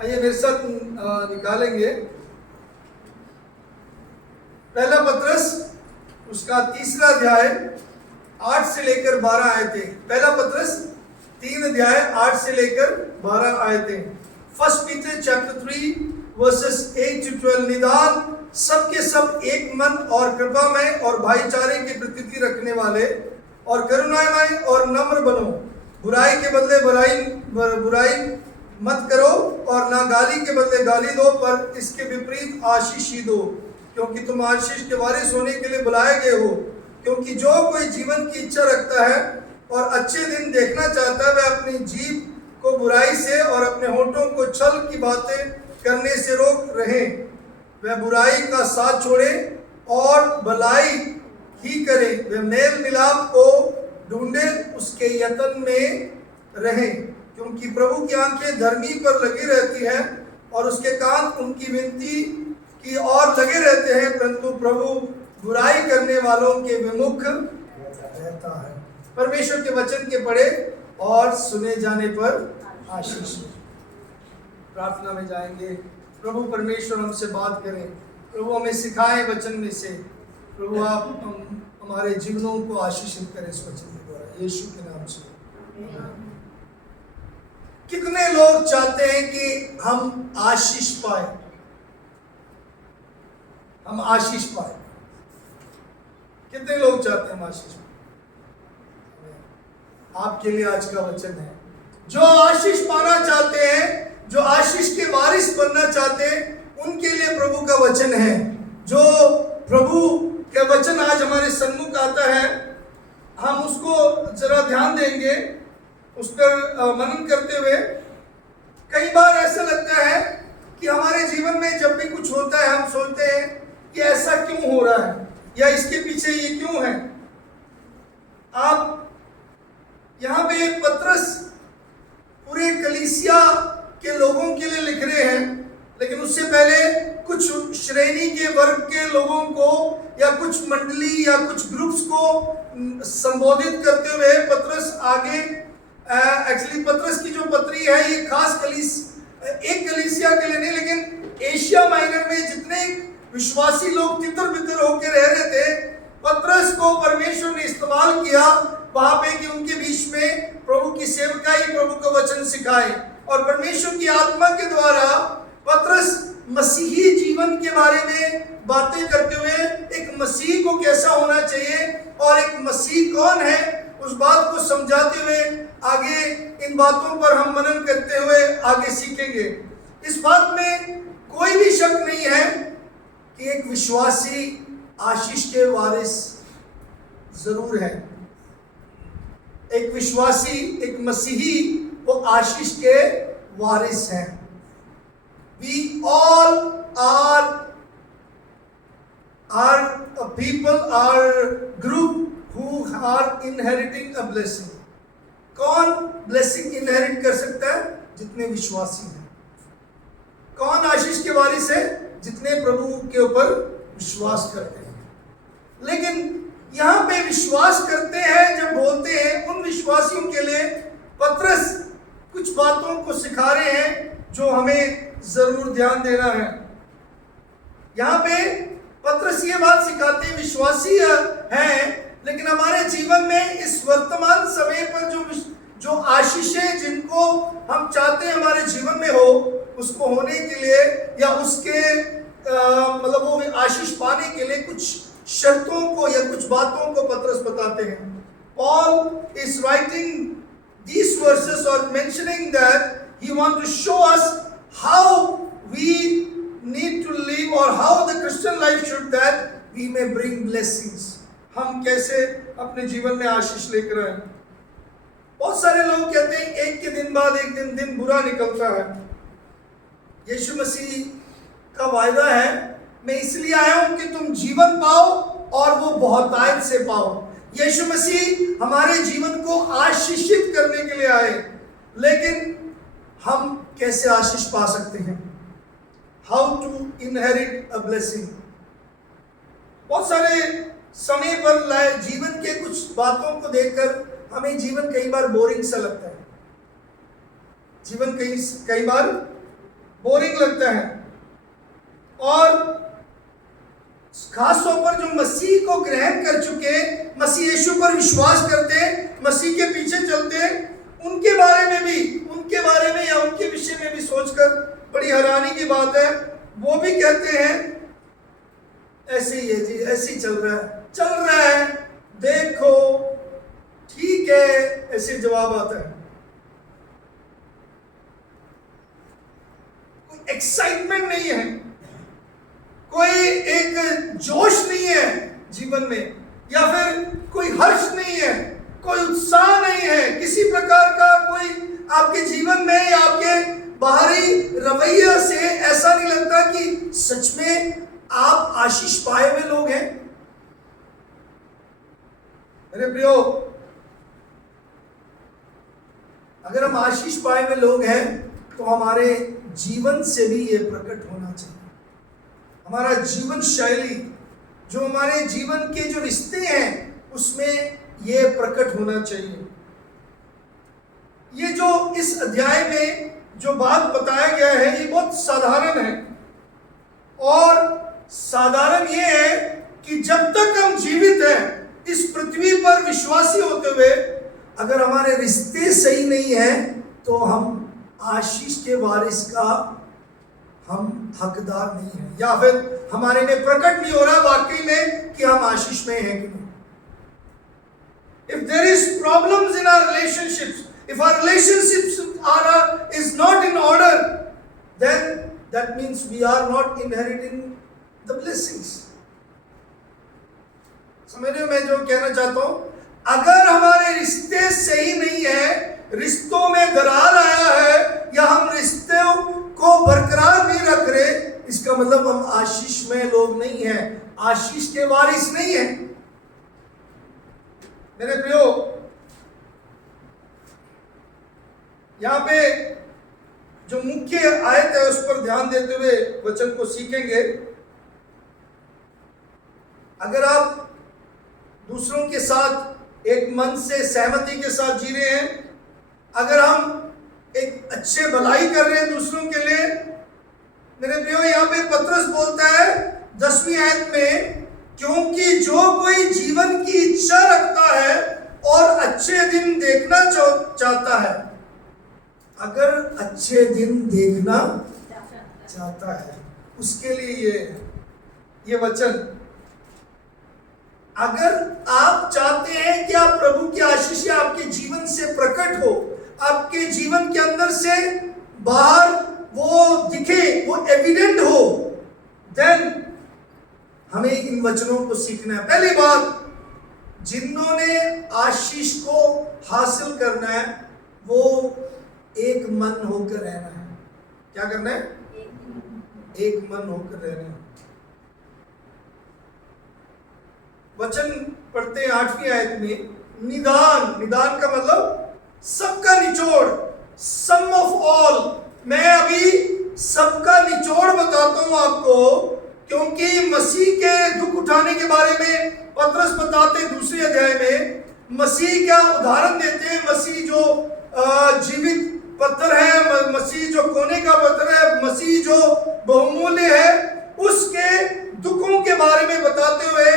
आइए मेरे साथ निकालेंगे पहला पत्रस उसका 3 अध्याय 8 से लेकर 12 आयतें। पहला पत्रस 3 अध्याय 8 से लेकर 12 आयतें। First Peter chapter 3 versus 8 to 12। निदान सबके सब एक मन और कृपा में और भाईचारे की प्रतीति रखने वाले और करुणामय और नम्र बनो। बुराई के बदले बुराई मत करो और ना गाली के बदले गाली दो, पर इसके विपरीत आशीष ही दो, क्योंकि तुम आशीष के वारिस होने के लिए बुलाए गए हो। क्योंकि जो कोई जीवन की इच्छा रखता है और अच्छे दिन देखना चाहता है, वह अपनी जीभ को बुराई से और अपने होठों को छल की बातें करने से रोक रहे। वह बुराई का साथ छोड़े और भलाई ही करे। वह मेल मिलाप को ढूंढे, उसके यत्न में रहे, क्योंकि प्रभु की आंखें धर्मी पर लगी रहती हैं और उसके कान उनकी विनती की ओर लगे रहते हैं, परंतु प्रभु बुराई करने वालों के विमुख रहता है। परमेश्वर के वचन के पढ़े और सुने जाने पर आशीष। प्रार्थना में जाएंगे। प्रभु परमेश्वर हमसे बात करें, प्रभु हमें सिखाएं वचन में से। प्रभु आप हमारे जीवनों को आशीषित करें इस वचन के द्वारा, यीशु के नाम से। कितने लोग चाहते हैं कि हम आशीष पाए, हम आशीष पाए? कितने लोग चाहते हैं हम आशीष पाए? आपके लिए आज का वचन है। जो आशीष पाना चाहते हैं, जो आशीष के वारिस बनना चाहते हैं, उनके लिए प्रभु का वचन है। जो प्रभु का वचन आज हमारे सन्मुख आता है, हम उसको जरा ध्यान देंगे, उस पर मनन करते हुए। कई बार ऐसा लगता है कि हमारे जीवन में जब भी कुछ होता है, हम सोचते हैं कि ऐसा क्यों हो रहा है या इसके पीछे ये क्यों है। आप यहाँ पे एक पत्रस पूरे कलीसिया के लोगों के लिए लिख रहे हैं, लेकिन उससे पहले कुछ श्रेणी के वर्ग के लोगों को या कुछ मंडली या कुछ ग्रुप्स को संबोधित करते हुए पत्रस आगे एक्चुअली पत्रस की जो पत्री है ये खास एक कलीसिया के लिए नहीं, लेकिन एशिया माइनर में जितने विश्वासी लोग तितर बितर होकर रह रहे थे, पत्रस को परमेश्वर ने इस्तेमाल किया वहां पे कि उनके बीच में प्रभु की सेवकाई, प्रभु का वचन सिखाए। और परमेश्वर की आत्मा के द्वारा पत्रस मसीही जीवन के बारे में बातें करते हुए एक मसीह को कैसा होना चाहिए और एक मसीह कौन है, उस बात को समझाते हुए आगे इन बातों पर हम मनन करते हुए आगे सीखेंगे। इस बात में कोई भी शक नहीं है कि एक विश्वासी आशीष के वारिस जरूर है। एक विश्वासी, एक मसीही, वो आशीष के वारिस हैं। We all are people, are group who are inheriting a blessing. कौन ब्लेसिंग इनहेरिट कर सकता है? जितने विश्वासी हैं। कौन आशीष के वारिस है? जितने प्रभु के ऊपर विश्वास करते हैं। लेकिन यहाँ पे विश्वास करते हैं जब बोलते हैं, उन विश्वासियों के लिए पत्रस कुछ बातों को सिखा रहे हैं जो हमें जरूर ध्यान देना है। यहाँ पे पत्रस ये बात सिखाते हैं, विश्वासी हैं, लेकिन हमारे जीवन में इस वर्तमान समय पर जो आशीषें जिनको हम चाहते हैं हमारे जीवन में हो, उसको होने के लिए या उसके मतलब वो आशीष पाने के लिए कुछ शर्तों को या कुछ बातों को पत्रस बताते हैं। Paul is writing these verses or mentioning that he wants to show us how we need to live or how the Christian life should, that we may bring blessings. हम कैसे अपने जीवन में आशीष लेकर आए। बहुत सारे लोग कहते हैं एक के दिन बाद एक दिन बुरा निकलता है। यीशु मसीह का वायदा है, मैं इसलिए आया हूं कि तुम जीवन पाओ और वो बहुतायत से पाओ। यीशु मसीह हमारे जीवन को आशीषित करने के लिए आए, लेकिन हम कैसे आशीष पा सकते हैं? How to inherit a blessing. बहुत सारे समय पर जीवन के कुछ बातों को देखकर हमें जीवन कई बार बोरिंग सा लगता है। जीवन कई बार बोरिंग लगता है। और खास तौर पर जो मसीह को ग्रहण कर चुके, मसीह यीशु पर विश्वास करते, मसीह के पीछे चलते, उनके बारे में या उनके विषय में भी सोचकर बड़ी हैरानी की बात है। वो भी कहते हैं ऐसे ही है जी, ऐसे ही चल रहा है, देखो ठीक है, ऐसे जवाब आता है। कोई एक्साइटमेंट नहीं है, कोई एक जोश नहीं है जीवन में, या फिर कोई हर्ष नहीं है, कोई उत्साह नहीं है, किसी प्रकार का कोई आपके जीवन में या आपके बाहरी रवैया से ऐसा नहीं लगता कि सच में आप आशीष पाए हुए लोग हैं। मेरे प्रियो, अगर हम आशीष पाए हुए लोग हैं तो हमारे जीवन से भी ये प्रकट होना चाहिए। हमारा जीवन शैली, जो हमारे जीवन के जो रिश्ते हैं, उसमें ये प्रकट होना चाहिए। ये जो इस अध्याय में जो बात बताया गया है, ये बहुत साधारण है। और साधारण ये है कि जब तक हम जीवित हैं इस पृथ्वी पर विश्वासी होते हुए, अगर हमारे रिश्ते सही नहीं है तो हम आशीष के वारिस का हम हकदार नहीं है, या फिर हमारे में प्रकट नहीं हो रहा वाकई में कि हम आशीष में हैं कि नहीं। If there is problems in our relationships, if our relationships is not in order, then that means we are not inheriting the blessings. समझ रहे हो मैं जो कहना चाहता हूं? अगर हमारे रिश्ते सही नहीं है, रिश्तों में दरार आया है, या हम रिश्तों को बरकरार नहीं रख रहे, इसका मतलब हम आशीष में लोग नहीं हैं, आशीष के वारिस नहीं हैं। मेरे प्रियो, यहां पे जो मुख्य आयत है उस पर ध्यान देते हुए वचन को सीखेंगे। अगर आप दूसरों के साथ एक मन से सहमति के साथ जी रहे हैं, अगर हम एक अच्छे भलाई कर रहे हैं दूसरों के लिए, मेरे प्रियो, यहाँ पे पतरस बोलता है 10वीं आयत में, क्योंकि जो कोई जीवन की इच्छा रखता है और अच्छे दिन देखना चाहता है, अगर अच्छे दिन देखना चाहता है, उसके लिए ये वचन, अगर आप चाहते हैं कि आप प्रभु की आशीष आपके जीवन से प्रकट हो, आपके जीवन के अंदर से बाहर वो दिखे, वो एविडेंट हो, देन हमें इन वचनों को सीखना है। पहली बात, जिन्होंने आशीष को हासिल करना है वो एक मन होकर रहना है। क्या करना है? एक मन होकर रहना है। वचन पढ़ते हैं 8वीं आयत में, निदान का मतलब सबका निचोड़, सम ऑफ ऑल। मैं अभी सबका निचोड़ बताता हूं आपको, क्योंकि मसीह के दुख उठाने के बारे में पतरस बताते 2 अध्याय में, मसीह क्या उदाहरण देते हैं, मसीह जो जीवित पत्थर है, मसीह जो कोने का पत्थर है, मसीह जो बहुमूल्य है, उसके दुखों के बारे में बताते हुए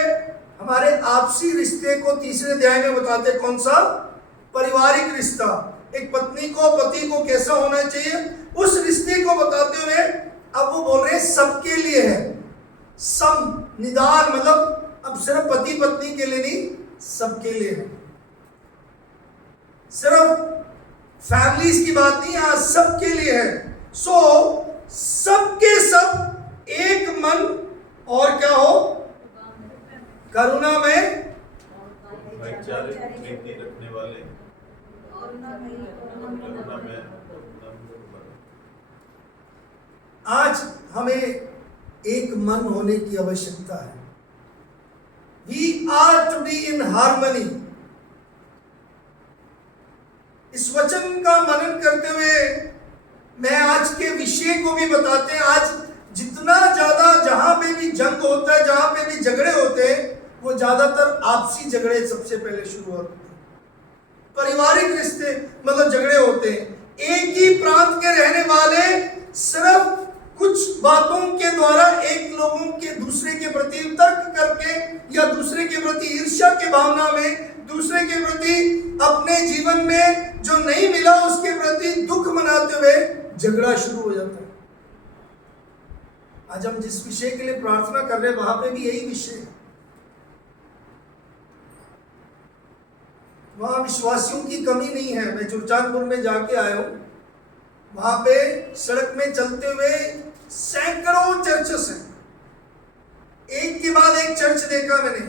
हमारे आपसी रिश्ते को 3 अध्याय में बताते। कौन सा? पारिवारिक रिश्ता, एक पत्नी को पति को कैसा होना चाहिए, उस रिश्ते को बताते हुए अब वो बोल रहे हैं सबके लिए है। सम, निदान मतलब अब सिर्फ पति पत्नी के लिए नहीं, सबके लिए है। सिर्फ फैमिलीज की बात नहीं, यहां सबके लिए है। सो सबके सब एक मन और क्या हो, करुणा में रखने वाले, आज हमें एक मन होने की आवश्यकता है। We are to be in harmony। इस वचन का मनन करते हुए मैं आज के विषय को भी बताते हैं। आज जितना ज्यादा जहां पे भी जंग होता है, जहां पे भी झगड़े होते हैं, वो ज्यादातर आपसी झगड़े सबसे पहले शुरू होते हैं। पारिवारिक रिश्ते मतलब झगड़े होते हैं। एक ही प्रांत के रहने वाले सिर्फ की भावना में, दूसरे के प्रति अपने जीवन में जो नहीं मिला उसके प्रति दुख मनाते हुए झगड़ा शुरू हो जाता है। आज हम जिस विषय के लिए प्रार्थना कर रहे हैं वहां पे भी यही विषय है। वहां विश्वासियों की कमी नहीं है। मैं चुरचानपुर में जाके आया हूं, वहां पे सड़क में चलते हुए सैकड़ों चर्चेस हैं, एक के बाद एक चर्च देखा मैंने।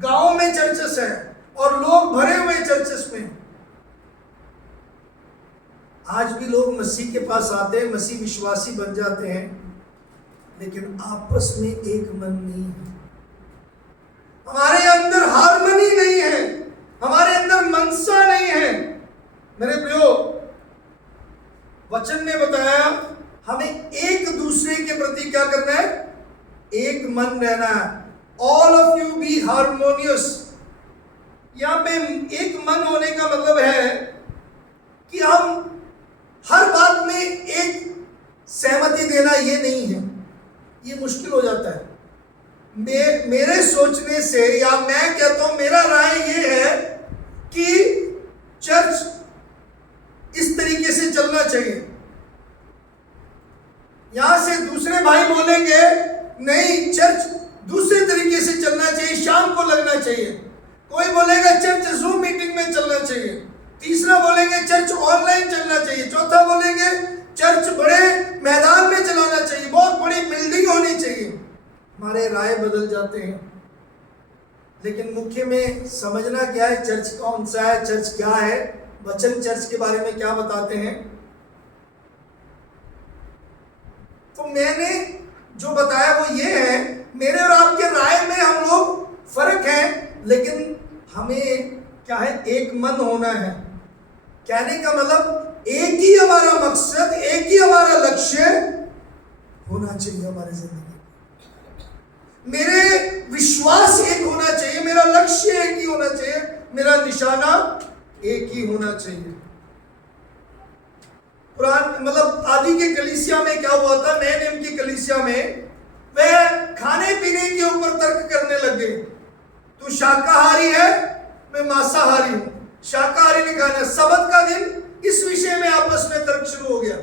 गांव में चर्चेस है और लोग भरे हुए चर्चेस में। आज भी लोग मसीह के पास आते हैं, मसीह विश्वासी बन जाते हैं, लेकिन आपस में एक मन नहीं है। हमारे अंदर हार्मनी नहीं है, हमारे अंदर मनसा नहीं है। मेरे प्रियो, वचन ने बताया हमें एक दूसरे के प्रति क्या करना है, एक मन रहना है। All of you be harmonious. यहां पे एक मन होने का मतलब है कि हम हर बात में एक सहमति देना, ये नहीं है, ये मुश्किल हो जाता है। मेरे सोचने से, या मैं कहता हूं मेरा राय ये है कि चर्च इस तरीके से चलना चाहिए। यहां से दूसरे भाई बोलेंगे नहीं, चर्च दूसरे तरीके से चलना चाहिए, शाम को लगना चाहिए। कोई बोलेगा चर्च जूम मीटिंग में चलना चाहिए, तीसरा बोलेंगे चर्च ऑनलाइन चलना चाहिए, चौथा बोलेंगे चर्च बड़े मैदान में चलाना चाहिए, बहुत बड़ी बिल्डिंग होनी चाहिए। हमारे राय बदल जाते हैं, लेकिन मुख्य में समझना क्या है, चर्च कौन सा है, चर्च क्या है, वचन चर्च के बारे में क्या बताते हैं। तो मैंने जो बताया वो ये है, मेरे और आपके राय में हम लोग फर्क है, लेकिन हमें क्या है, एक मन होना है। कहने का मतलब एक ही हमारा मकसद, एक ही हमारा लक्ष्य होना चाहिए हमारे जिंदगी। मेरे विश्वास एक होना चाहिए, मेरा लक्ष्य एक ही होना चाहिए, मेरा निशाना एक ही होना चाहिए। पुरान मतलब आदि के कलीसिया में क्या हुआ था, नए नियम की कलीसिया में वह खाने पीने के ऊपर तर्क करने लगे। तू शाकाहारी है, मैं मांसाहारी हूं, शाकाहारी नहीं खाना, सबत का दिन, इस विषय में आपस में तर्क शुरू हो गया।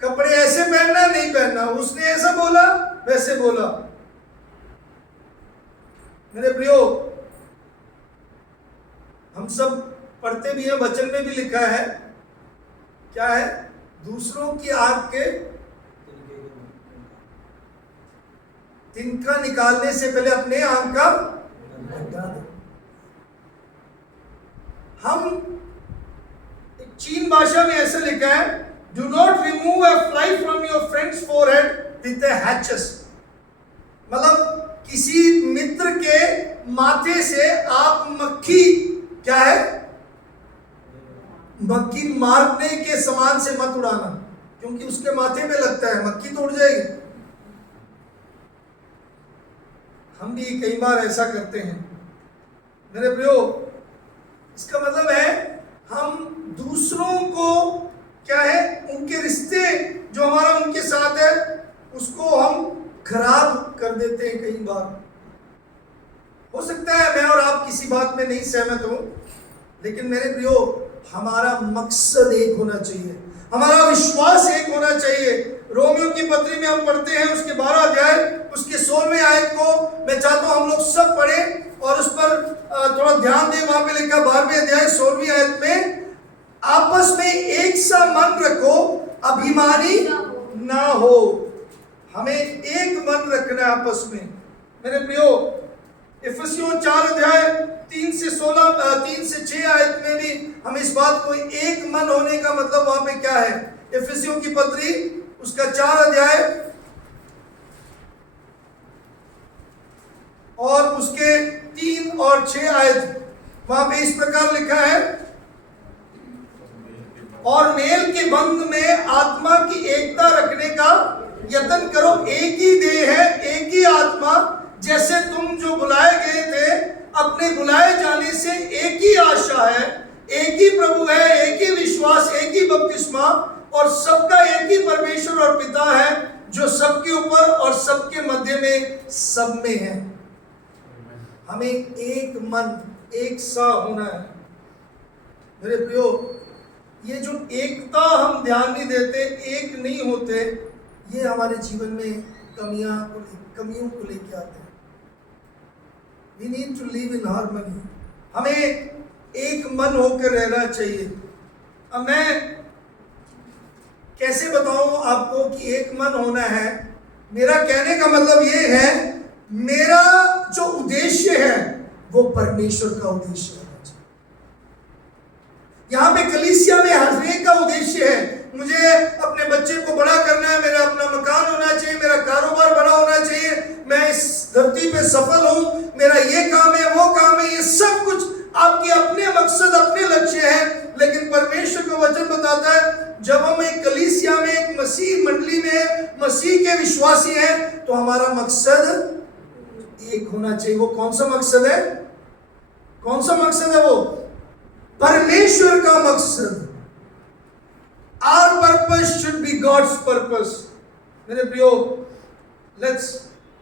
कपड़े ऐसे पहनना नहीं पहनना, उसने ऐसा बोला वैसे बोला। मेरे प्रियो, हम सब पढ़ते भी हैं, वचन में भी लिखा है, क्या है, दूसरों की आंख के तिनका निकालने से पहले अपने आंख का हटा दो। हम चीन भाषा में ऐसे लिखा है, do not remove a fly from your friends forehead with the hatches. मतलब किसी मित्र के माथे से आप मक्खी, क्या है, मक्खी मारने के समान से मत उड़ाना, क्योंकि उसके माथे पे लगता है, मक्खी तो उड़ जाएगी। हम भी कई बार ऐसा करते हैं। मेरे प्रियो, इसका मतलब है हम दूसरों को, क्या है, उनके रिश्ते जो हमारा उनके साथ है उसको हम खराब कर देते हैं कई बार। हो सकता है मैं और आप किसी बात में नहीं सहमत हो, लेकिन मेरे प्रियो, हमारा मकसद एक होना चाहिए, हमारा विश्वास एक होना चाहिए। रोमियो की पत्री में हम पढ़ते हैं, उसके 12 अध्याय उसके 16वें आयत को मैं चाहता हूं हम लोग सब पढ़ें और उस पर थोड़ा ध्यान दें। वहां पे लिखा 12वें अध्याय 16वीं आयत में, आपस में एक सा मन रखो, अभिमानी ना हो। हमें एक मन रखना है आपस में। मेरे प्रियो, इफिसियों 4 अध्याय 3 से 6 आयत में भी हम इस बात को, एक मन होने का मतलब वहां पे क्या है। इफिसियों की पत्री उसका 4 अध्याय और उसके 3 और 6 आयत, वहां पे इस प्रकार लिखा है, और मेल के बंध में आत्मा की एकता रखने का यत्न करो। एक ही देह है, एक ही आत्मा, जैसे तुम जो बुलाए गए थे, अपने बुलाए जाने से एक ही आशा है, एक ही प्रभु है, एक ही विश्वास, एक ही बपतिस्मा, और सबका एक ही परमेश्वर और पिता है, जो सबके ऊपर और सबके मध्य में सब में है। हमें एक मन, एक सा होना है। मेरे प्रियो, ये जो एकता हम ध्यान नहीं देते, एक नहीं होते, ये हमारे जीवन में कमियों को लेके आते हैं। We need to live in harmony. हमें एक मन होकर रहना चाहिए। अब मैं कैसे बताऊं आपको कि एक मन होना है? मेरा कहने का मतलब ये है, मेरा जो उद्देश्य है वो परमेश्वर का उद्देश्य होना चाहिए। यहाँ पे कलीसिया में हर एक का उद्देश्य है, मुझे अपने बच्चे को बड़ा करना है, मेरा अपना मकान होना चाहिए, मेरा कारोबार बड़ा होना चाहिए, मैं इस धरती पे सफल हूं, मेरा ये काम है, वो काम है। ये सब कुछ आपके अपने मकसद, अपने लक्ष्य हैं। लेकिन परमेश्वर का वचन बताता है, जब हम एक कलीसिया में, एक मसीह मंडली में मसीह के विश्वासी हैं, तो हमारा मकसद एक होना चाहिए। वो कौन सा मकसद है? कौन सा मकसद है? वो परमेश्वर का मकसद। Our purpose should be God's purpose. मेरे प्रियो, let's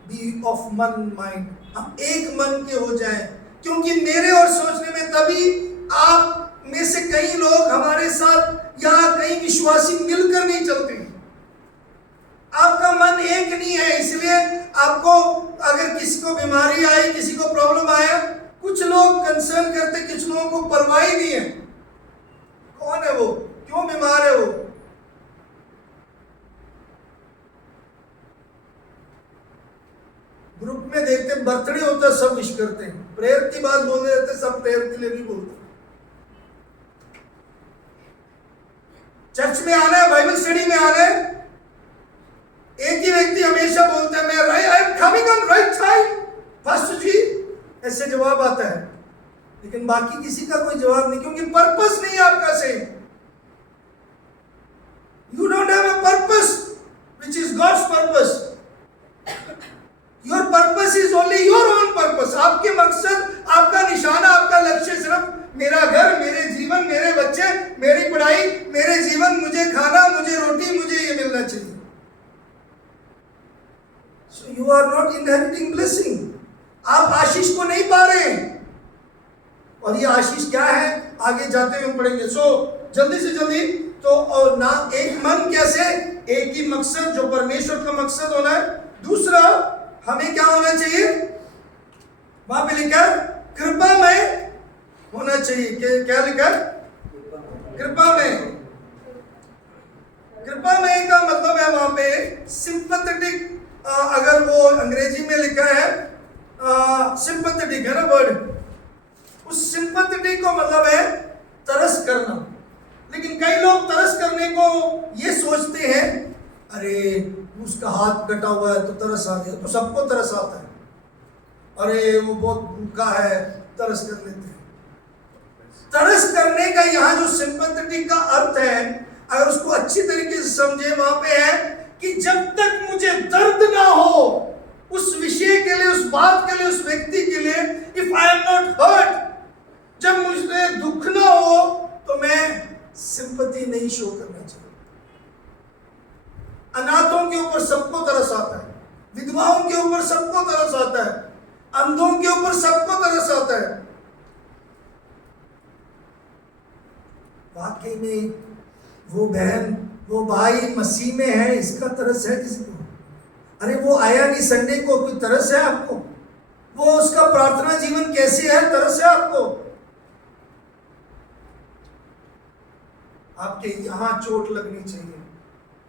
be of one mind. हम एक मन के हो जाएं, क्योंकि मेरे और सोचने में तभी आप में से कई लोग हमारे साथ या कई विश्वासी मिलकर नहीं चलते। आपका मन एक नहीं है, इसलिए आपको अगर किसी को बीमारी आई, किसी को प्रॉब्लम आया, कुछ लोग कंसर्न करते, कुछ लोगों को परवाह ही नहीं है कौन है वो, क्यों बीमार है वो। ग्रुप में देखते बर्थडे होता है, सब विश करते हैं, प्रेयर की बात बोल रहे थे, सब प्रेयर के लिए नहीं बोलते। चर्च में आना है, बाइबल स्टडी में आना है, एक ही व्यक्ति हमेशा बोलता है, मैं I am coming on right time pastor ji, ऐसे जवाब आता है। लेकिन बाकी किसी का कोई जवाब नहीं, क्योंकि पर्पस नहीं है आपका same. You don't have a purpose which is God's purpose. Your purpose is only your own purpose. आपके मकसद, आपका निशाना, आपका लक्ष्य सिर्फ मेरा घर, मेरे जीवन, मेरे बच्चे, मेरी पढ़ाई, मेरे जीवन, मुझे खाना, मुझे रोटी, मुझे ये मिलना चाहिए। So you are not inheriting blessing. आप आशीष को नहीं पा रहे हैं। और ये आशीष क्या है, आगे जाते हुए हम पढ़ेंगे। जल्दी से जल्दी तो, और ना एक मन कैसे, एक ही मकसद जो परमेश्वर का मकसद होना है। दूसरा, हमें क्या होना चाहिए, वहां पे लिखा कृपा में होना चाहिए। क्या लिखा? कृपा में। कृपा में का मतलब है वहां पे सिंपैथेटिक, अगर वो अंग्रेजी में लिखा है सिंपैथेटिक है ना वर्ड, उस सिंपैथेटिक को मतलब है तरस करना। लेकिन कई लोग तरस करने को ये सोचते हैं, अरे उसका हाथ कटा हुआ है तो तरस आ गया, तो सबको तरस आता है। अरे वो बहुत भूखा है, तरस कर लेते हैं। तरस करने का यहाँ जो सिंपैथेटिक का अर्थ है, अगर उसको अच्छी तरीके से समझे, वहां पे है कि जब तक मुझे दर्द ना हो उस विषय के लिए, उस बात के लिए, उस व्यक्ति के लिए, if I am not hurt, जब मुझे दुख ना हो, तो मैं सिंपैथी नहीं शो करना चाहिए। अनाथों के ऊपर सबको तरस आता है, विधवाओं के ऊपर सबको तरस आता है, अंधों के ऊपर सबको तरस आता है। वाकई में वो बहन, वो भाई मसीह में है, इसका तरस है किसी को? अरे वो आया नहीं संडे को, कोई तरस है आपको? वो उसका प्रार्थना जीवन कैसे है, तरस है आपको? आपके यहां चोट लगनी चाहिए।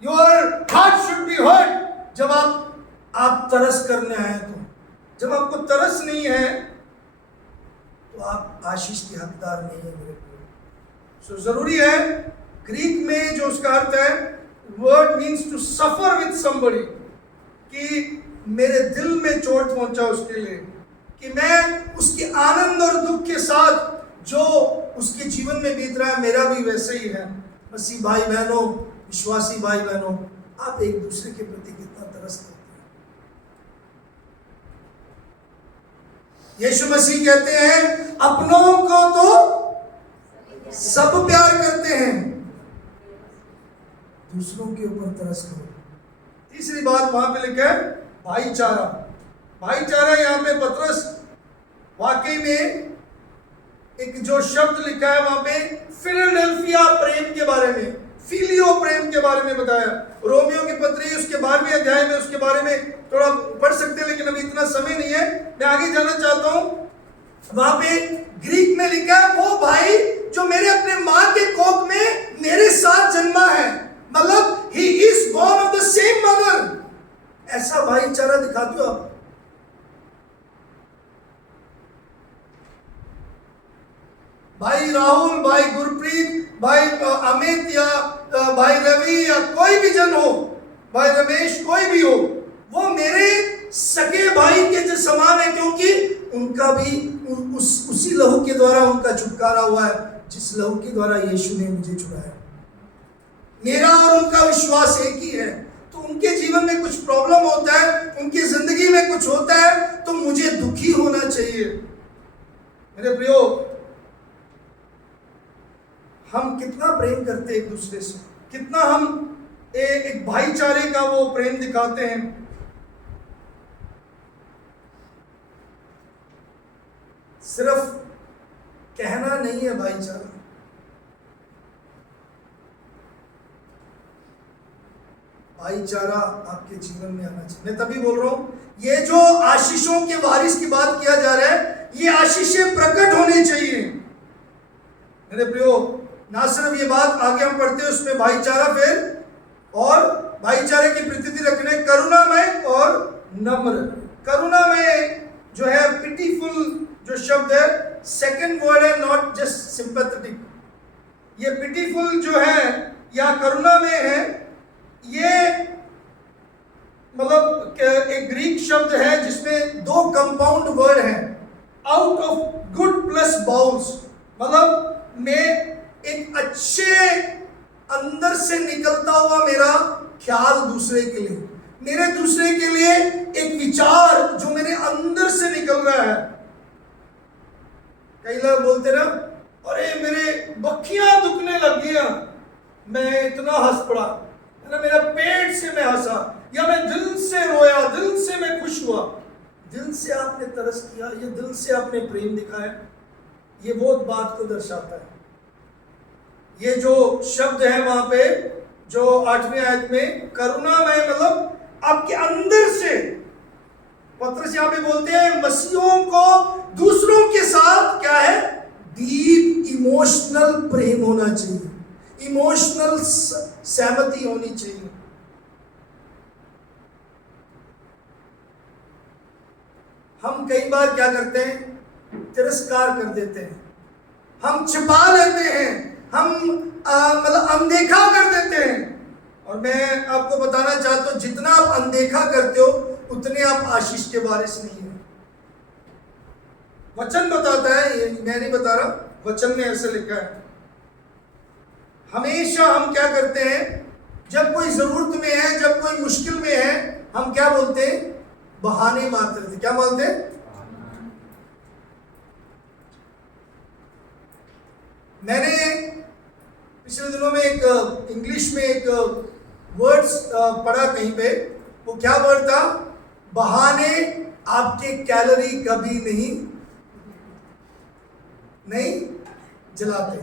Your heart should be hurt जब आप तरस करने आए। तो जब आपको तरस नहीं है तो आप आशीष के हकदार नहीं है मेरे को। सो जरूरी है, ग्रीक में जो उसका अर्थ है, word means to suffer with somebody, कि मेरे दिल में चोट पहुंचा उसके लिए, कि मैं उसके आनंद और दुख के साथ जो उसके जीवन में बीत रहा है, मेरा भी वैसे ही है। मसीह भाई बहनों, विश्वासी भाई बहनों, आप एक दूसरे के प्रति कितना तरस करते हैं। यीशु मसीह कहते हैं, अपनों को तो सब प्यार करते हैं, दूसरों के ऊपर तरस करो। तीसरी बात वहां पे लिखा है भाईचारा। भाईचारा यहाँ पे पतरस वाकई में एक जो शब्द लिखा है वहां पे फिलाडेल्फिया प्रेम के बारे में, फिलियो प्रेम के बारे में बताया। रोमियो की पत्री उसके 12वें अध्याय में उसके बारे में थोड़ा पढ़ सकते हैं, लेकिन अभी इतना समय नहीं है, मैं आगे जाना चाहता हूं। वहां पे ग्रीक में लिखा है वो भाई जो मेरे अपने मां के कोख में मेरे साथ जन्मा है, मतलब he is born of the same mother. ऐसा भाईचारा दिखाते हो आप। भाई राहुल, भाई गुरप्रीत, भाई अमित या भाई रवि या कोई भी जन हो, भाई रमेश, कोई भी हो, वो मेरे सगे भाई के जो समान है, क्योंकि उनका भी उसी लहू के द्वारा उनका छुटकारा हुआ है, जिस लहू के द्वारा यीशु ने मुझे छुड़ाया। मेरा और उनका विश्वास एक ही है। तो उनके जीवन में कुछ प्रॉब्लम होता है, उनकी जिंदगी में कुछ होता है, तो मुझे दुखी होना चाहिए। मेरे प्रियो, हम कितना प्रेम करते हैं एक दूसरे से, कितना हम एक भाईचारे का वो प्रेम दिखाते हैं। सिर्फ कहना नहीं है भाईचारा, भाईचारा आपके जीवन में आना चाहिए। मैं तभी बोल रहा हूं, ये जो आशीषों के वारिस की बात किया जा रहा है, ये आशीषें प्रकट होनी चाहिए। मेरे प्रियो, ना सिर्फ ये बात आगे हम पढ़ते हैं उसमें भाईचारा, फिर और भाईचारे की प्रतीति रखने, करुणामय और नम्र। करुणामय जो है पिटीफुल जो शब्द है, सेकंड वर्ड है, नॉट जस्ट सिंपैथेटिक। ये पिटीफुल जो है या करुणामय है, ये मतलब एक ग्रीक शब्द है जिसमें दो कंपाउंड वर्ड हैं, out of good plus bowls, मतलब मैं एक अच्छे अंदर से निकलता हुआ मेरा ख्याल दूसरे के लिए, मेरे दूसरे के लिए एक विचार जो मेरे अंदर से निकल रहा है। कई लोग बोलते ना, अरे मेरे बखियां दुखने लग गया, मैं इतना हंस पड़ा, ना मेरा पेट से मैं हंसा, या मैं दिल से रोया, दिल से मैं खुश हुआ। दिल से आपने तरस किया, ये दिल से आपने प्रेम दिखाया, ये वो बात को दर्शाता है। ये जो शब्द है वहां पे जो 8वीं आयत में करुणामय, मतलब आपके अंदर से, पत्रस यहां पे बोलते हैं मसीहों को दूसरों के साथ क्या है, डीप इमोशनल प्रेम होना चाहिए, इमोशनल सहमति होनी चाहिए। हम कई बार क्या करते हैं, तिरस्कार कर देते हैं, हम छिपा लेते हैं, हम मतलब अनदेखा कर देते हैं। और मैं आपको बताना चाहता हूं, जितना आप अनदेखा करते हो उतने आप आशीष के वारिस नहीं है। वचन बताता है, ये मैं नहीं बता रहा, वचन में ऐसे लिखा है। हमेशा हम क्या करते हैं, जब कोई जरूरत में है, जब कोई मुश्किल में है, हम क्या बोलते हैं, बहाने मारते रहते। क्या बोलते हैं? मैंने पिछले दिनों में एक इंग्लिश में एक वर्ड्स पढ़ा कहीं पे, वो क्या वर्ड था, बहाने आपके कैलोरी कभी नहीं जलाते।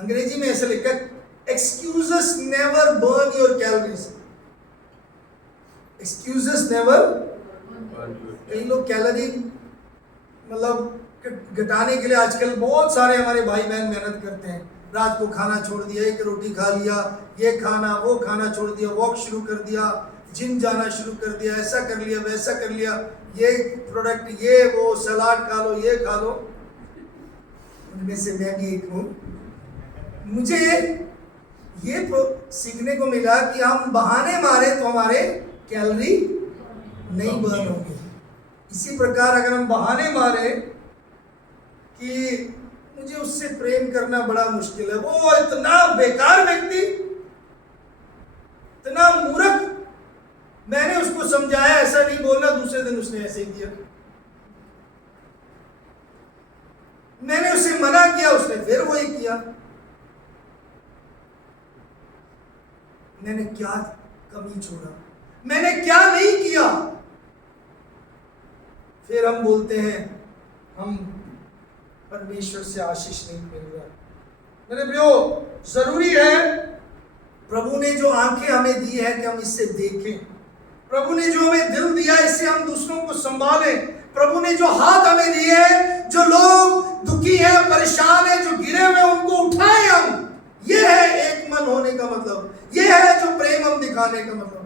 अंग्रेजी में ऐसे लिखा है, excuses never burn your calories, excuses never. कई लोग कैलोरी मतलब घटाने के लिए आजकल बहुत सारे हमारे भाई बहन मेहनत करते हैं, रात को खाना छोड़ दिया, एक रोटी खा लिया, ये खाना वो खाना छोड़ दिया, वॉक शुरू कर दिया, जिम जाना शुरू कर दिया, ऐसा कर लिया वैसा कर लिया, ये प्रोडक्ट, ये वो सलाद खा लो, ये खा लो। उनमें से मैं भी एक हूँ। मुझे ये सीखने को मिला कि हम बहाने मारे तो हमारे कैलोरी नहीं बर्न होंगे। इसी प्रकार अगर हम बहाने मारे कि मुझे उससे प्रेम करना बड़ा मुश्किल है, वो इतना बेकार व्यक्ति, इतना मूर्ख, मैंने उसको समझाया ऐसा नहीं बोलना, दूसरे दिन उसने ऐसे ही किया, मैंने उसे मना किया, उसने फिर वही किया। मैंने क्या कमी छोड़ा, मैंने क्या नहीं किया। फिर हम बोलते हैं हम परमेश्वर से आशीष नहीं मिल रहा। मेरे प्रियो, जरूरी है, प्रभु ने जो आंखें हमें दी है कि हम इससे देखें, प्रभु ने जो हमें दिल दिया इससे हम दूसरों को संभालें, प्रभु ने जो हाथ हमें दिए हैं, जो लोग दुखी हैं, परेशान हैं, जो गिरे हुए उनको उठाएं हम। ये है एक मन होने का मतलब, ये है जो प्रेम हम दिखाने का मतलब।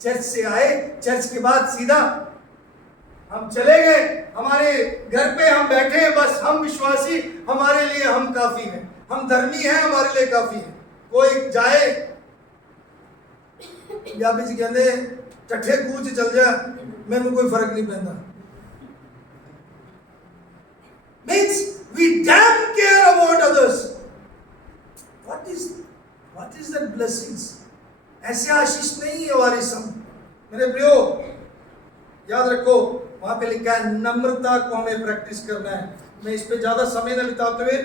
चर्च से आए, चर्च के बाद सीधा हम चले गए, हमारे घर पे हम बैठे, बस हम विश्वासी, हमारे लिए हम काफी हैं, हम धर्मी हैं, हमारे लिए काफी है। कोई जाए, पंजाबी जी कहते टट्ठे कूच चल जा, मैंने कोई फर्क नहीं पड़ता। Means we damn care about others. What is that blessings? ऐसे आशीष नहीं है वारिस हम। मेरे प्रियो, याद रखो, वहां पे लिखा है नम्रता को हमें प्रैक्टिस करना है। मैं इस पे ज्यादा समय न बिताते हुए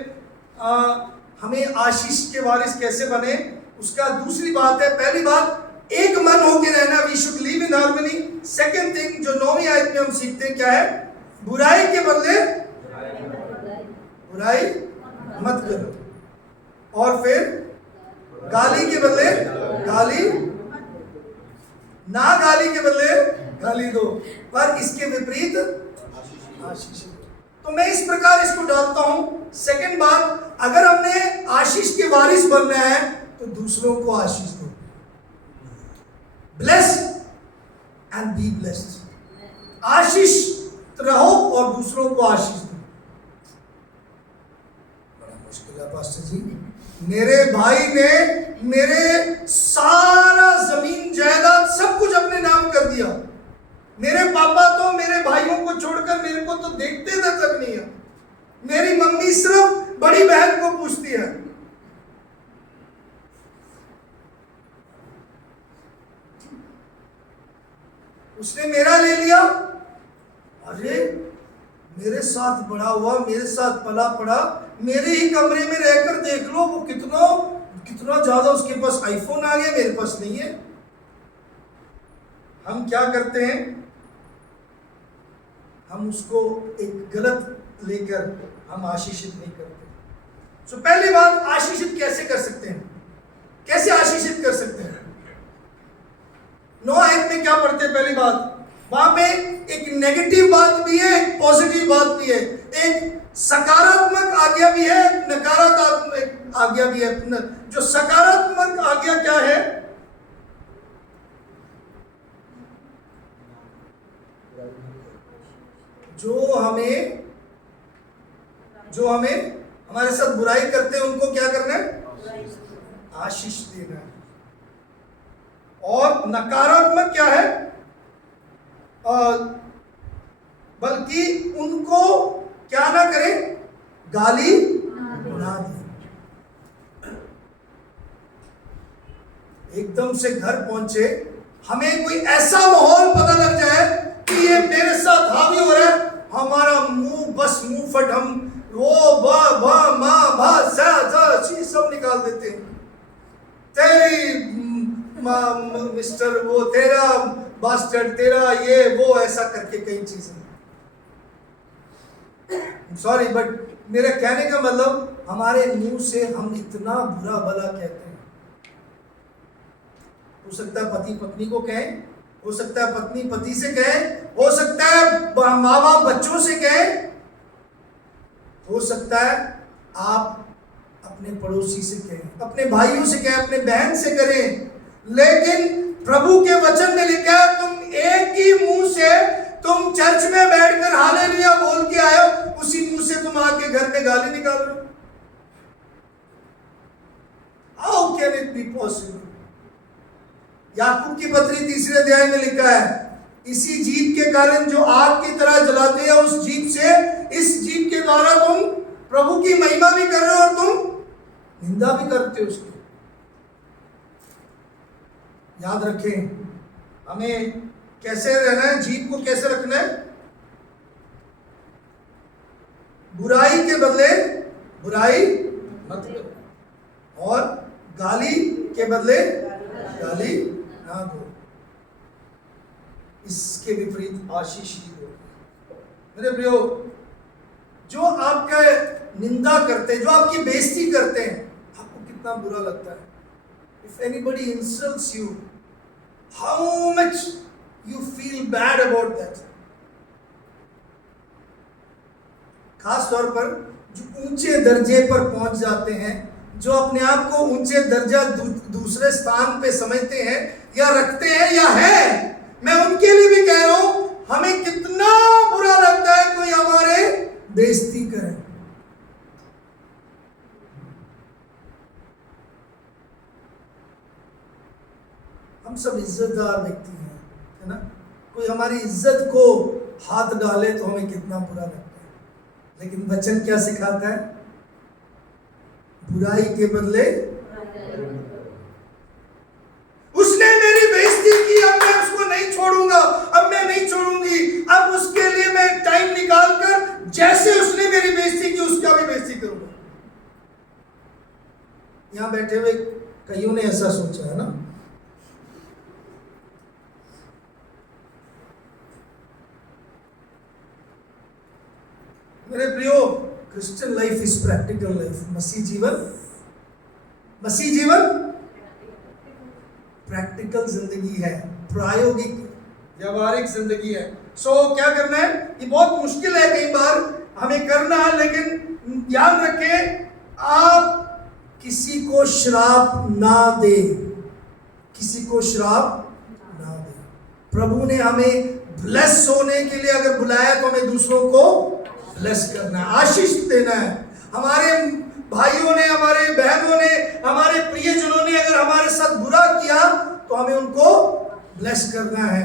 हमें आशीष के वारिस कैसे बने, उसका दूसरी बात है। पहली बात, एक मन होकर रहना, we should live in harmony. Second thing जो 9वीं आयत में हम सीखते हैं क्या है, बुराई के बदले बुराई मत करो, और फिर गाली के बदले गाली ना, गाली के बदले गाली दो, पर इसके विपरीत आशीष दो। तो मैं इस प्रकार इसको डालता हूं। सेकंड बात, अगर हमने आशीष के वारिस बनना है तो दूसरों को आशीष दो। ब्लेस एंड बी ब्लेस्ड, आशीष रहो और दूसरों को आशीष दो। बड़ा मुश्किल है पास्टर जी, मेरे भाई ने मेरे सारा जमीन जायदाद सब कुछ अपने नाम कर दिया, मेरे पापा तो मेरे भाइयों को छोड़कर मेरे को तो देखते तक नहीं है, मेरी मम्मी सिर्फ बड़ी बहन को पूछती है। उसने मेरा ले लिया, अरे मेरे साथ बड़ा हुआ, मेरे साथ पला पड़ा, मेरे ही कमरे में रहकर देख लो वो कितना ज्यादा उसके पास आईफोन आ गया, मेरे पास नहीं है। हम क्या करते हैं, हम उसको एक गलत लेकर हम आशीषित नहीं करते। तो पहली बात, आशीषित कैसे कर सकते हैं, कैसे आशीषित कर सकते हैं। 9 आयत में क्या पढ़ते हैं, पहली बात, वहां पे एक नेगेटिव बात भी है, एक पॉजिटिव बात भी है, एक सकारात्मक आज्ञा भी है, एक नकारात्मक आज्ञा भी है। जो सकारात्मक आज्ञा क्या है, जो हमें हमारे साथ बुराई करते हैं उनको क्या करना है, आशीष देना है। और नकारात्मक क्या है, बल्कि उनको क्या ना करें, गाली ना दें। एकदम से घर पहुंचे, हमें कोई ऐसा माहौल पता लग जाए कि ये मेरे साथ हावी हो रहा है, हमारा मुंह फट, हम वो बा मा भा सा सी सब निकाल देते हैं। तेरी मिस्टर, वो तेरा बास्टर्ड, तेरा ये वो, ऐसा करके कई चीजें। सॉरी, बट मेरे कहने का मतलब, हमारे मुंह से हम इतना बुरा भला कहते हैं। हो सकता है पति पत्नी को कहे, हो सकता है पत्नी पति से कहे, हो सकता है माँ बाप बच्चों से कहे, हो सकता है आप अपने पड़ोसी से कहें, अपने भाइयों से कहें, अपने बहन से करें। लेकिन प्रभु के वचन में लिखा है, तुम एक ही मुंह से तुम चर्च में बैठकर हालेलुया बोल के आए हो, उसी मुंह से तुम आके घर में गाली निकाल रहे हो। How can it be possible. Yakub की पत्री 3 अध्याय में लिखा है, इसी जीभ के कारण जो आग की तरह जलाते हैं, उस जीभ से, इस जीभ के द्वारा तुम प्रभु की महिमा भी कर रहे हो और तुम निंदा भी करते हो उसकी। याद रखें, हमें कैसे रहना है, जीभ को कैसे रखना है, बुराई के बदले बुराई मत करो और गाली के बदले गाली ना दो, इसके विपरीत आशीष ही दो। मेरे प्रियो, जो आपका निंदा करते, जो आपकी बेइज्जती करते हैं, आपको कितना बुरा लगता है? If anybody insults you, how much you feel bad about that? खास तौर पर जो ऊंचे दर्जे पर पहुंच जाते हैं, जो अपने आप को ऊंचे दर्जा दूसरे स्थान पे समझते हैं या रखते हैं या है, मैं उनके लिए भी कह रहा हूं, हमें कितना बुरा लगता है कोई हमारे बेइज्जती करे। हम सब इज्जतदार व्यक्ति हैं, है ना? कोई हमारी इज्जत को हाथ डाले तो हमें कितना बुरा लगता है। लेकिन वचन क्या सिखाता है? बुराई के बदले उसने मेरी बेइज्जती की, अब मैं उसको नहीं छोड़ूंगा, अब मैं नहीं छोड़ूंगी, अब उसके लिए मैं टाइम निकाल कर जैसे उसने मेरी बेइज्जती की उसका भी बेइज्जती करूंगा। यहां बैठे हुए कईयों ने ऐसा सोचा है ना? मेरे प्रियो, Christian life is practical life. मसीह जीवन प्रैक्टिकल जिंदगी है, प्रायोगिक व्यावहारिक जिंदगी है। क्या करना है? ये बहुत मुश्किल है कई बार हमें करना, लेकिन ध्यान रखें, आप किसी को श्राप ना दे, किसी को श्राप ना दे। प्रभु ने हमें ब्लेस होने के लिए अगर बुलाया तो हमें दूसरों को ब्लेस करना है, आशीष देना है। हमारे भाइयों ने, हमारे बहनों ने, हमारे प्रियजनों ने अगर हमारे साथ बुरा किया तो हमें उनको ब्लेस करना है।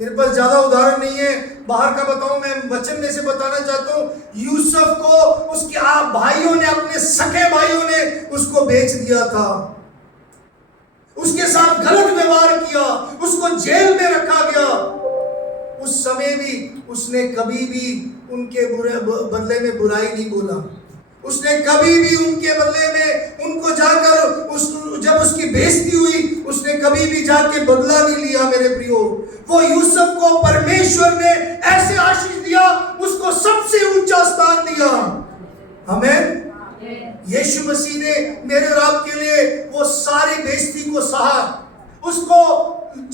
मेरे पास ज्यादा उदाहरण नहीं है, बाहर का बताऊं, मैं वचन में से बताना चाहता हूं। यूसुफ को उसके भाइयों ने, अपने सखे भाइयों ने उसको बेच दिया था, उसके साथ गलत व्यवहार किया, उसको जेल में रखा गया। उस समय भी उसने कभी भी उनके बदले में बुराई नहीं बोला, उसने कभी भी उनके बदले में उनको जाकर जब उसकी बेइज्जती हुई उसने कभी भी जाके बदला नहीं लिया। मेरे प्रियो, वो यूसुफ को परमेश्वर ने ऐसे आशीष दिया, उसको सबसे ऊंचा स्थान दिया। हमें यीशु मसीह ने मेरे और आपके लिए वो सारी बेइज्जती को सहा। उसको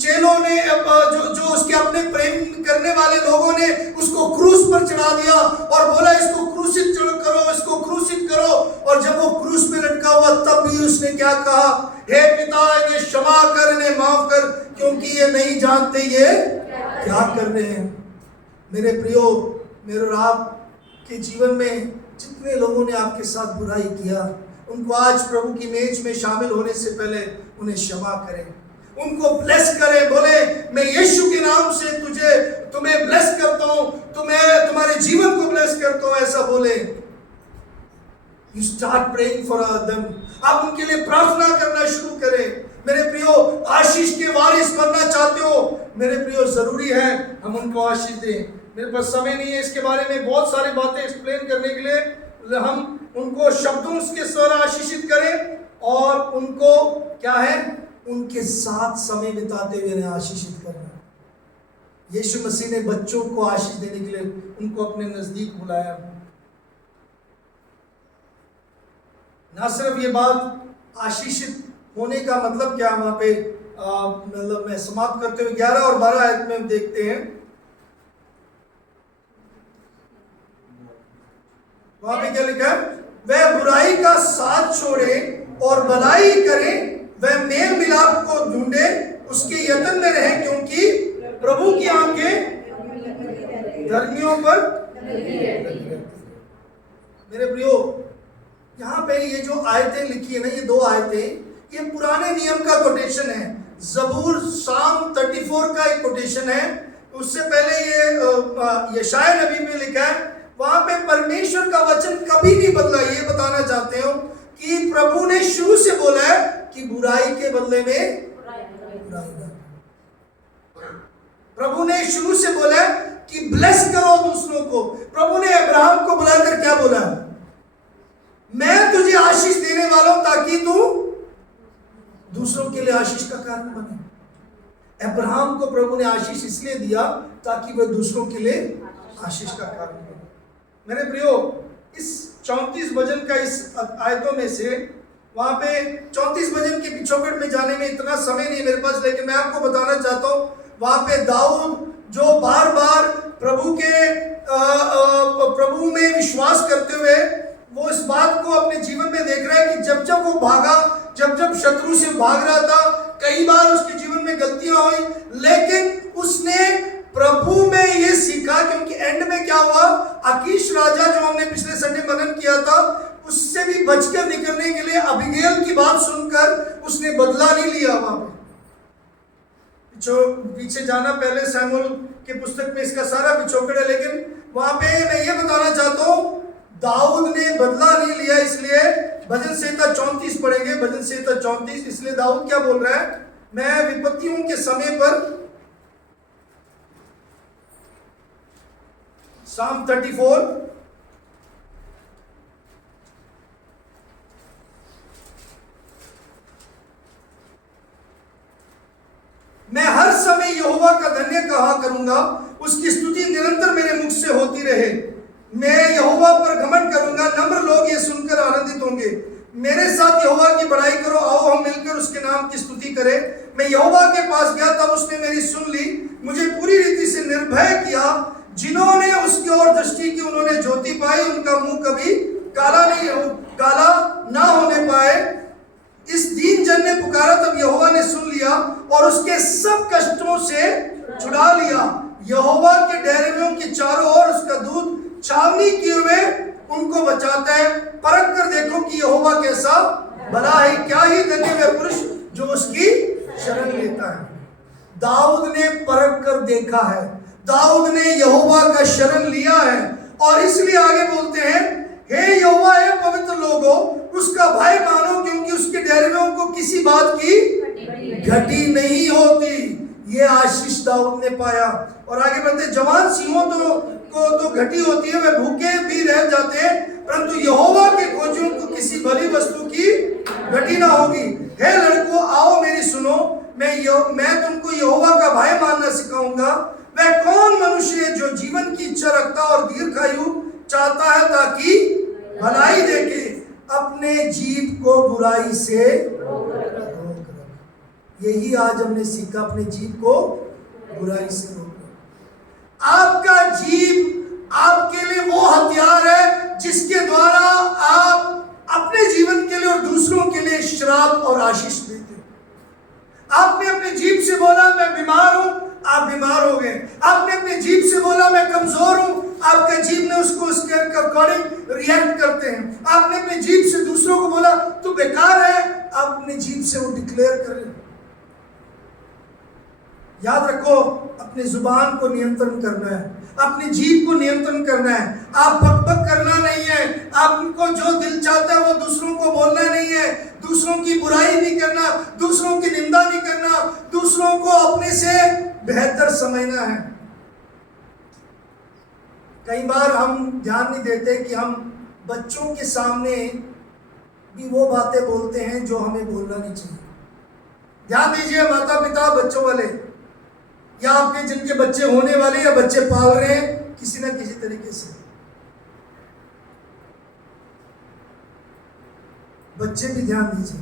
चेलों ने, जो उसके अपने प्रेम करने वाले लोगों ने उसको क्रूस पर चढ़ा दिया और बोला इसको क्रूसित करो, इसको क्रूसित करो। और जब वो क्रूस पे लटका हुआ तब भी उसने क्या कहा? हे पिता, इन्हें क्षमा कर, इन्हें माफ कर, क्योंकि ये नहीं जानते ये क्या कर रहे हैं। मेरे प्रियो, मेरे और आप के जीवन में जितने लोगों ने आपके साथ बुराई किया, उनको आज प्रभु की मेज में शामिल होने से पहले उन्हें क्षमा करें, उनको ब्लेस करें। बोले, मैं यीशु के नाम से तुम्हें ब्लेस करता हूं, तुम्हारे जीवन को ब्लेस करता हूं, ऐसा बोले। You start praying for them. आप उनके लिए प्रार्थना करना शुरू करें। मेरे प्रियो, आशीष के वारिस बनना चाहते हो, मेरे प्रियो, जरूरी है हम उनको आशीष दें। मेरे पास समय नहीं है इसके बारे में बहुत सारी बातें एक्सप्लेन करने के लिए। हम उनको शब्दों के द्वारा आशीषित करें और उनको क्या है, उनके साथ समय बिताते हुए आशीषित करना। यीशु मसीह ने बच्चों को आशीष देने के लिए उनको अपने नजदीक बुलाया। ना सिर्फ ये बात, आशीषित होने का मतलब क्या, वहां पे मतलब मैं समाप्त करते हुए 11 और 12 आयत में देखते हैं, वहां पे क्या लिखा है? वह बुराई का साथ छोड़े और भलाई करे, वह मेल मिलाप को ढूंढे, उसके यत्न में रहे, क्योंकि प्रभु की आंखें धर्मियों पर। मेरे प्रियो, यहाँ पे ये जो आयतें लिखी है ना, ये 2 आयतें, ये पुराने नियम का कोटेशन है। जबूर साम 34 का एक कोटेशन है। उससे पहले ये यशाया नबी में लिखा है। वहां पे परमेश्वर का वचन कभी नहीं बदला। ये बताना चाहते हो कि प्रभु ने शुरू से बोला है कि बुराई के बदले में बुराई ना। प्रभु ने शुरू से बोला है कि ब्लेस करो दूसरों को। प्रभु ने अब्राहम को बुलाकर क्या बोला? मैं तुझे आशीष देने वाला हूं ताकि तू दूसरों के लिए आशीष का कारण बने। अब्राहम को प्रभु ने आशीष इसलिए दिया ताकि वह दूसरों के लिए आशीष का कारण बने। मेरे प्रियो, इस 34 भजन का इस आयतों में से वहां पे 34 भजन के पिछोकड़ में जाने में इतना समय नहीं मेरे पास, लेकिन मैं आपको बताना चाहता हूं वहां पे दाऊद जो बार बार प्रभु में विश्वास करते हुए वो इस बात को अपने जीवन में देख रहा है कि जब जब वो भागा, जब जब शत्रु से भाग रहा था, कई बार उसके जीवन में गलतियां हुई, लेकिन उसने प्रभु में ये सीखा। क्योंकि एंड में क्या हुआ, अकीश राजा जो हमने पिछले संडे मनन किया था, उससे भी बचकर निकलने के लिए अबीगैल की बात सुनकर उसने बदला नहीं लिया। वहां पे पीछे जाना, पहले शमूएल के पुस्तक में इसका सारा पिछोकड़ है, लेकिन वहां पे मैं ये बताना चाहता हूं दाऊद ने बदला नहीं लिया। इसलिए भजन संहिता 34 पढ़ेंगे, भजन संहिता 34। इसलिए दाऊद क्या बोल रहा है, मैं विपत्तियों के समय पर, Psalm 34, मैं हर समय यहोवा का धन्य कहा करूंगा, उसकी स्तुति निरंतर मेरे मुख से होती रहे। मैं यहोवा पर घमंड करूंगा, नम्र लोग ये सुनकर आनंदित होंगे। मेरे साथ यहोवा की बड़ाई करो, आओ हम मिलकर उसके नाम की स्तुति करें। मैं यहोवा के पास गया, तब उसने मेरी सुन ली, मुझे पूरी रीति से निर्भय किया। जिन्होंने उसकी ओर दृष्टि की उन्होंने ज्योति पाई, उनका मुंह कभी काला ना होने पाए। इस दीन जन ने पुकारा, तब यहोवा ने सुन लिया और उसके सब कष्टों से छुड़ा लिया। यहोवा के डेरेवियों के चारों ओर उसका दूत छावनी किए हुए उनको बचाता है। परख कर देखो कि यहोवा कैसा भला है, क्या ही धन्य वह पुरुष जो उसकी शरण लेता है। दाऊद ने परख कर देखा है, दाऊद ने यहोवा का शरण लिया है, और इसलिए आगे बोलते हैं, हे यहोवा हे पवित्र लोगों, उसका भय मानो, क्योंकि उसके डेरेवियों को किसी बात की घटी नहीं होती। ये आशीष दाऊद ने पाया। और आगे बढ़ते, जवान सिंहों को तो घटी होती है, वे भूखे भी रह जाते हैं, परंतु यहोवा के खोजियों को किसी भली वस्तु की घटी ना होगी। हे लड़कों, आओ मेरी सुनो, मैं तुमको यहोवा का भय मानना सिखाऊंगा। वह कौन मनुष्य है जो जीवन की इच्छा रखता और दीर्घायु चाहता है, ताकि भलाई देखे, अपने जीभ को बुराई से रोक। यही आज हमने सीखा, अपने जीभ को बुराई से रोक। आपका जीभ आपके लिए वो हथियार है जिसके द्वारा आप अपने जीवन के लिए और दूसरों के लिए श्राप और आशीष देते हो। आपने अपने जीभ से बोला मैं बीमार हूं, आप बीमार हो गए। आपने अपने जीभ से बोला मैं कमजोर हूं, आपका जीभ ने उसको उसके अकॉर्डिंग रिएक्ट करते हैं। आपने अपने जीभ से दूसरों को बोला तू बेकार है, आप अपने जीभ से वो डिक्लेयर कर रहे हैं। याद रखो, अपने जुबान को नियंत्रण करना है, अपनी जीभ को नियंत्रण करना है। आप बकबक करना नहीं है, आपको जो दिल चाहता है वो दूसरों को बोलना नहीं है, दूसरों की बुराई नहीं करना, दूसरों की निंदा नहीं करना, दूसरों को अपने से बेहतर समझना है। कई बार हम ध्यान नहीं देते कि हम बच्चों के सामने भी वो बातें बोलते हैं जो हमें बोलना नहीं चाहिए। ध्यान दीजिए, माता पिता बच्चों वाले, या आपके जिनके बच्चे होने वाले या बच्चे पाल रहे हैं किसी ना किसी तरीके से, बच्चे भी ध्यान दीजिए।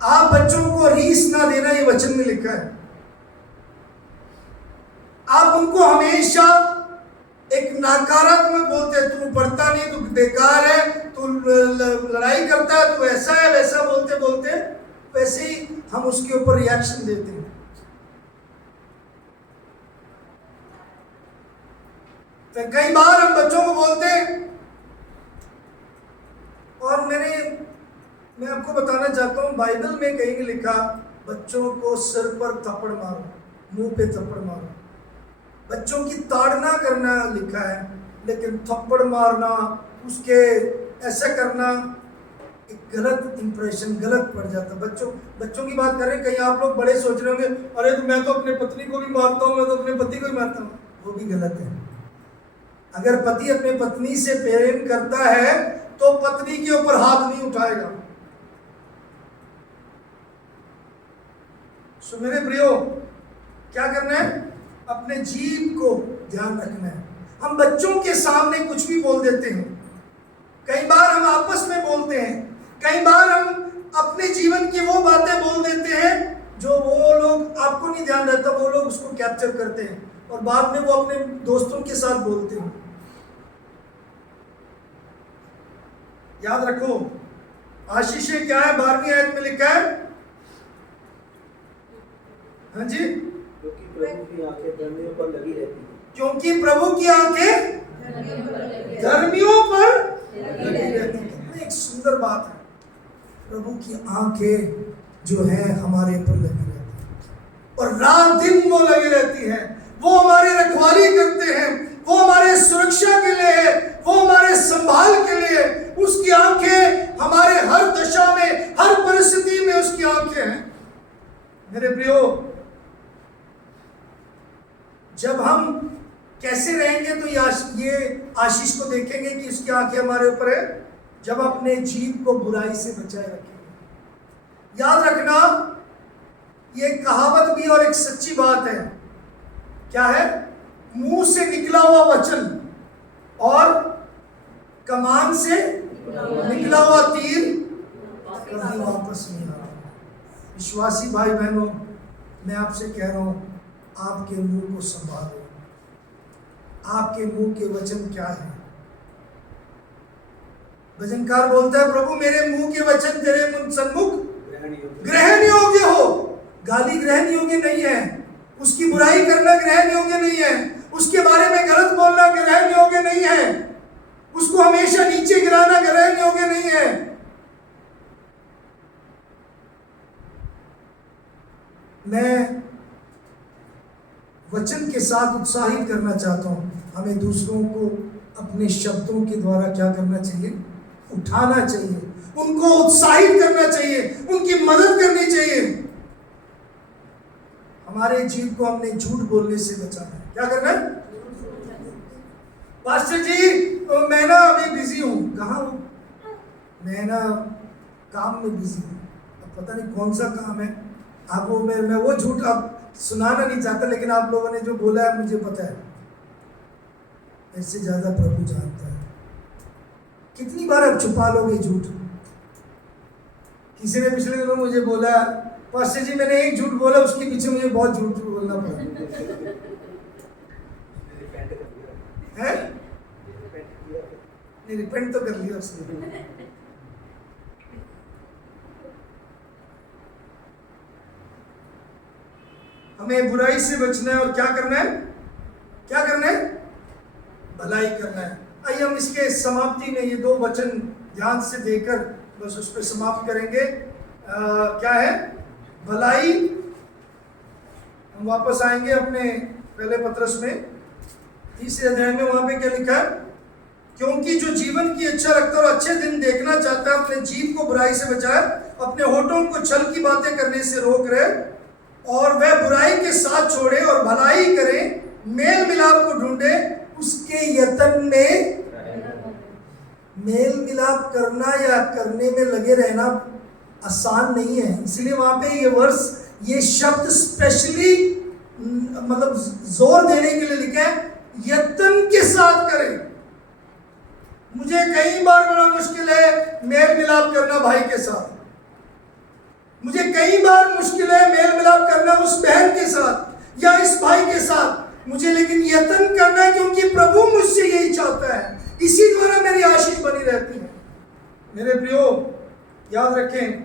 आप बच्चों को रीस ना देना, ये वचन में लिखा है। आप उनको हमेशा एक नकारात्मक बोलते हैं, तू पढ़ता नहीं, तू बेकार है, तू लड़ाई करता है, तू ऐसा है वैसा बोलते बोलते वैसे ही हम उसके ऊपर रिएक्शन देते हैं। तो कई बार हम बच्चों को बोलते हैं, और मैं आपको बताना चाहता हूं, बाइबल में कहीं नहीं लिखा बच्चों को सिर पर थप्पड़ मारो, मुंह पे थप्पड़ मारो। बच्चों की ताड़ना करना लिखा है, लेकिन थप्पड़ मारना, उसके ऐसा करना एक गलत इंप्रेशन, गलत पड़ जाता। बच्चों की बात कर रहे हैं। कहीं आप लोग बड़े सोच रहे होंगे, अरे तो मैं तो अपने पत्नी को भी मारता हूँ, मैं तो अपने पति को भी मारता हूँ। वो भी गलत है। अगर पति अपनी पत्नी से प्रेम करता है तो पत्नी के ऊपर हाथ नहीं उठाएगा। सो मेरे प्रियो, क्या करना है? अपने जीभ को ध्यान रखना है। हम बच्चों के सामने कुछ भी बोल देते हैं, कई बार हम आपस में बोलते हैं, कई बार हम अपने जीवन की वो बातें बोल देते हैं जो वो लोग, आपको नहीं ध्यान रहता, वो लोग उसको कैप्चर करते हैं और बाद में वो अपने दोस्तों के साथ बोलते हैं। याद रखो, आशीषें क्या है? 12वीं आयत में लिखा है, हाँ जी, क्योंकि प्रभु की आंखें धर्मियों पर लगी रहती हैं। क्योंकि प्रभु की आंखें धर्मियों पर लगी रहती हैं। कितनी एक सुंदर बात है। प्रभु की आंखें जो है हमारे पर लगी रहती है और रात दिन वो लगी रहती है। वो हमारी रखवाली करते हैं, वो हमारे सुरक्षा के लिए है, वो हमारे संभाल के लिए। उसकी आंखें हमारे हर दशा में, हर परिस्थिति में उसकी आंखें हैं। मेरे प्रियो, जब हम कैसे रहेंगे तो ये आशीष को देखेंगे कि उसकी आंखें हमारे ऊपर है, जब अपने जीभ को बुराई से बचाए रखेंगे। याद रखना, ये कहावत भी और एक सच्ची बात है। क्या है? मुंह से निकला हुआ वचन और कमान से निकला हुआ तीर कभी वापस नहीं आता। विश्वासी भाई बहनों, मैं आपसे कह रहा हूं, आपके मुंह को संभालो। आपके मुंह के वचन क्या है? भजनकार बोलता है, प्रभु मेरे मुंह के वचन तेरे सन्मुख ग्रहण योग्य हो। गाली ग्रहण योग्य नहीं है, उसकी बुराई करना ग्रहण योग्य नहीं है, उसके बारे में गलत बोलना ग्रहण योग्य नहीं है, उसको हमेशा नीचे गिराना ग्रहण योग्य नहीं है। मैं वचन के साथ उत्साहित करना चाहता हूं। हमें दूसरों को अपने शब्दों के द्वारा क्या करना चाहिए? उठाना चाहिए, उनको उत्साहित करना चाहिए, उनकी मदद करनी चाहिए। हमारे जीव को हमने झूठ बोलने से बचाना है। क्या करना है? पास्टर जी मैं ना अभी बिजी हूं। कहाँ हूं? मैं ना काम में बिजी हूं। अब पता नहीं कौन सा काम है। आप वो मैं वो झूठ अब सुनाना नहीं चाहता, लेकिन आप लोगों ने जो बोला है मुझे पता है। इससे ज्यादा प्रभु जानता है। कितनी बार आप छुपा लोगे झूठ? किसी ने पिछले दिनों मुझे बोला, पास्टर जी मैंने एक झूठ बोला, उसके पीछे मुझे बहुत झूठ बोलना पड़ा है। रिपेंट तो कर लिया उसने। हमें बुराई से बचना है और क्या करना है? क्या करना है? भलाई करना है। आइए हम इसके समाप्ति में ये दो वचन ध्यान से देखकर बस उस पर समाप्त करेंगे। क्या है? भलाई। हम वापस आएंगे अपने पहले पत्रस में 3 अध्याय में। वहां पे क्या लिखा है? क्योंकि जो जीवन की इच्छा रखता है और अच्छे दिन देखना चाहता है, अपने जीव को बुराई से बचाए, अपने होठों को छल की बातें करने से रोक रहे, और वह बुराई के साथ छोड़े और भलाई करे, मेल मिलाप को ढूंढे, उसके यत्न में। मेल मिलाप करना या करने में लगे रहना आसान नहीं है। इसलिए वहां पे ये वर्ष, ये शब्द स्पेशली मतलब जोर देने के लिए लिखा है, यत्न के साथ करें। मुझे कई बार बड़ा मुश्किल है मेल मिलाप करना भाई के साथ। मुझे कई बार मुश्किल है मेल मिलाप करना उस बहन के साथ या इस भाई के साथ। मुझे लेकिन यत्न करना है, क्योंकि प्रभु मुझसे यही चाहता है। इसी द्वारा मेरी आशीष बनी रहती है। मेरे प्रियो, याद रखें,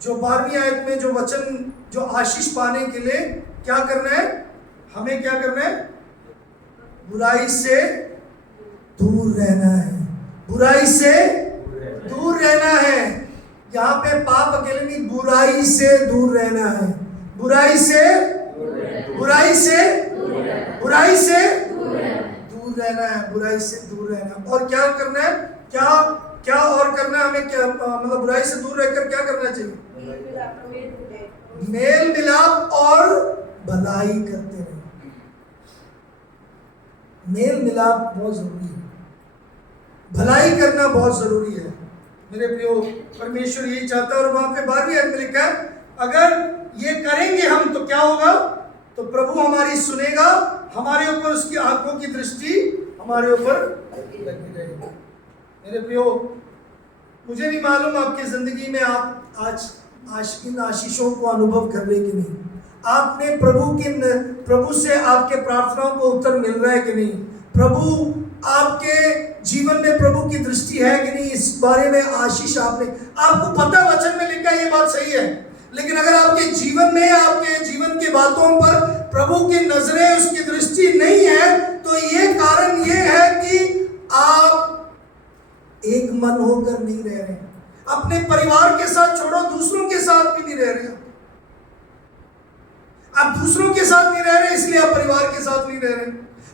जो 12वीं आयत में जो वचन, जो आशीष पाने के लिए क्या करना है? हमें क्या करना है? बुराई से दूर रहना है। बुराई से दूर रहना है। यहाँ पे पाप अकेले नहीं, बुराई से दूर रहना है। बुराई से बुराई से बुराई से दूर रहना है। बुराई से दूर रहना। और क्या करना है? क्या क्या और करना है हमें? क्या मतलब बुराई से दूर रहकर क्या करना चाहिए? मेल मिलाप और भलाई करते रहे। मेल मिलाप बहुत जरूरी है, भलाई करना बहुत जरूरी है। मेरे प्रियो, परमेश्वर यही चाहता है। और वहां पे 12वीं आयत में लिखा है, अगर ये करेंगे हम तो क्या होगा? तो प्रभु हमारी सुनेगा, हमारे ऊपर उसकी आंखों की दृष्टि हमारे ऊपर लगी रहेगी। मेरे प्रियो, मुझे नहीं मालूम आपकी जिंदगी में आप आज इन आशीषों को अनुभव कर रहे कि नहीं। आपने प्रभु से आपके प्रार्थनाओं को उत्तर मिल रहा है कि नहीं? प्रभु आपके जीवन में प्रभु की दृष्टि है कि नहीं? इस बारे में आशीष आपको पता वचन में लिखा है, ये बात सही है, लेकिन अगर आपके जीवन में आपके जीवन की बातों पर प्रभु की नजरें उसकी दृष्टि नहीं है, तो ये कारण ये है कि आप एक मन होकर नहीं रह रहे। अपने परिवार के साथ छोड़ो, दूसरों के साथ भी नहीं रह रहे। आप दूसरों के साथ नहीं रह रहे इसलिए आप परिवार के साथ नहीं रह रहे।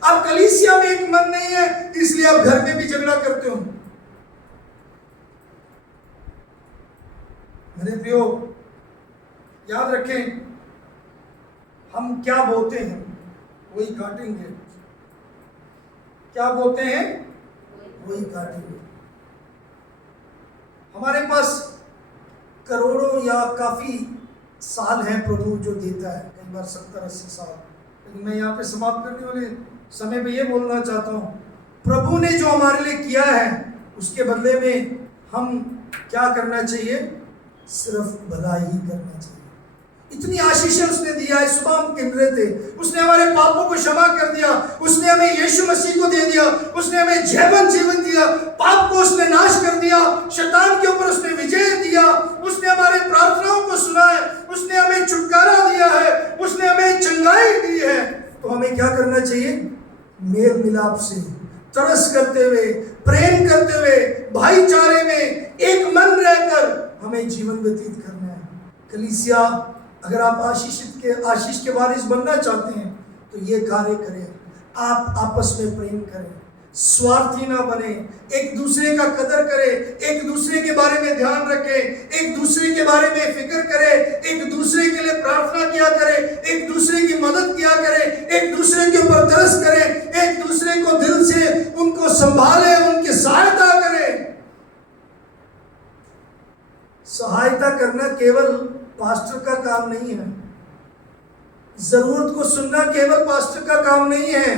आप कलीसिया में एक मन नहीं है इसलिए आप घर में भी झगड़ा करते हो। मेरे प्रियो, याद रखें, हम क्या बोते हैं वही काटेंगे। क्या बोते हैं वही काटेंगे। हमारे पास करोड़ों या काफी साल है प्रभु जो देता है, कई बार 70-80 साल, लेकिन मैं यहाँ पे समाप्त करने वाले समय में ये बोलना चाहता हूँ, प्रभु ने जो हमारे लिए किया है उसके बदले में हम क्या करना चाहिए? सिर्फ भला ही करना चाहिए। इतनी आशीषें उसने दिया है। सुबह हम गिन रहे थे, उसने हमारे पापों को क्षमा कर दिया, उसने हमें यीशु मसीह को दे दिया, उसने हमें जीवन दिया, पाप को उसने नाश कर दिया, शैतान के ऊपर उसने विजय दिया, उसने हमारे प्रार्थनाओं को सुना है, उसने हमें छुटकारा दिया है, उसने हमें चंगाई दी है। तो हमें क्या करना चाहिए? मेल मिलाप से, तरस करते हुए, प्रेम करते हुए, भाईचारे में एक मन रहकर हमें जीवन व्यतीत करना है। कलीसिया, अगर आप आशीष के वारिस बनना चाहते हैं तो ये कार्य करें। आप आपस में प्रेम करें, स्वार्थी ना बने, एक दूसरे का कदर करें, एक दूसरे के बारे में ध्यान रखें, एक दूसरे के बारे में फिक्र करें, एक दूसरे के लिए प्रार्थना किया करें, एक दूसरे की मदद किया करें, एक दूसरे के ऊपर तरस करें, एक दूसरे को दिल से उनको संभालें, उनकी सहायता करें। सहायता करना केवल पास्टर का काम नहीं है, जरूरत को सुनना केवल पास्टर का काम नहीं है।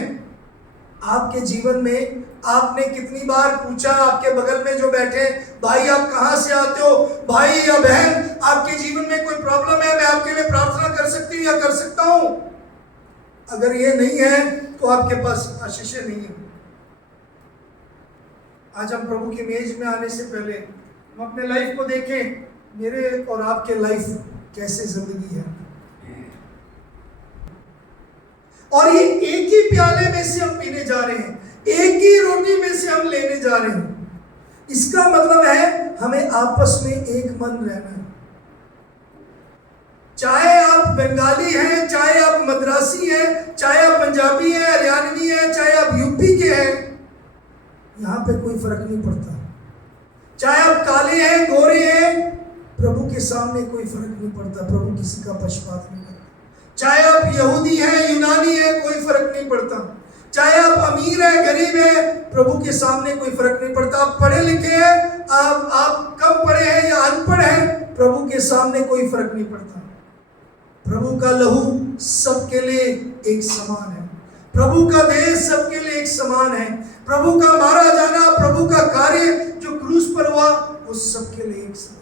आपके जीवन में आपने कितनी बार पूछा आपके बगल में जो बैठे, भाई आप कहाँ से आते हो? भाई या बहन, आपके जीवन में कोई प्रॉब्लम है, मैं आपके लिए प्रार्थना कर सकती हूँ या कर सकता हूँ? अगर ये नहीं है तो आपके पास आशीषें नहीं है। आज हम प्रभु की मेज में आने से पहले हम अपने लाइफ को देखें, मेरे और आपके लाइफ कैसे जिंदगी है, और ये एक ही प्याले में से हम पीने जा रहे हैं, एक ही रोटी में से हम लेने जा रहे हैं। इसका मतलब है हमें आपस में एक मन रहना है। चाहे आप बंगाली हैं, चाहे आप मद्रासी हैं, चाहे आप पंजाबी हैं, हरियाणवी हैं, चाहे आप यूपी के हैं, यहाँ पे कोई फर्क नहीं पड़ता। चाहे आप काले हैं, गोरे हैं, प्रभु के सामने कोई फर्क नहीं पड़ता। प्रभु किसी का पक्षपात नहीं करता। चाहे आप यहूदी हैं, यूनानी हैं, कोई फर्क नहीं पड़ता। चाहे आप अमीर हैं, गरीब हैं, प्रभु के सामने कोई फर्क नहीं पड़ता। आप पढ़े लिखे हैं, आप कम पढ़े हैं या अनपढ़ हैं, प्रभु के सामने कोई फर्क नहीं पड़ता। प्रभु का लहू सबके लिए एक समान है, प्रभु का देह सबके लिए एक समान है, प्रभु का मारा जाना, प्रभु का कार्य जो क्रूस पर हुआ, वो सबके लिए एक समान है।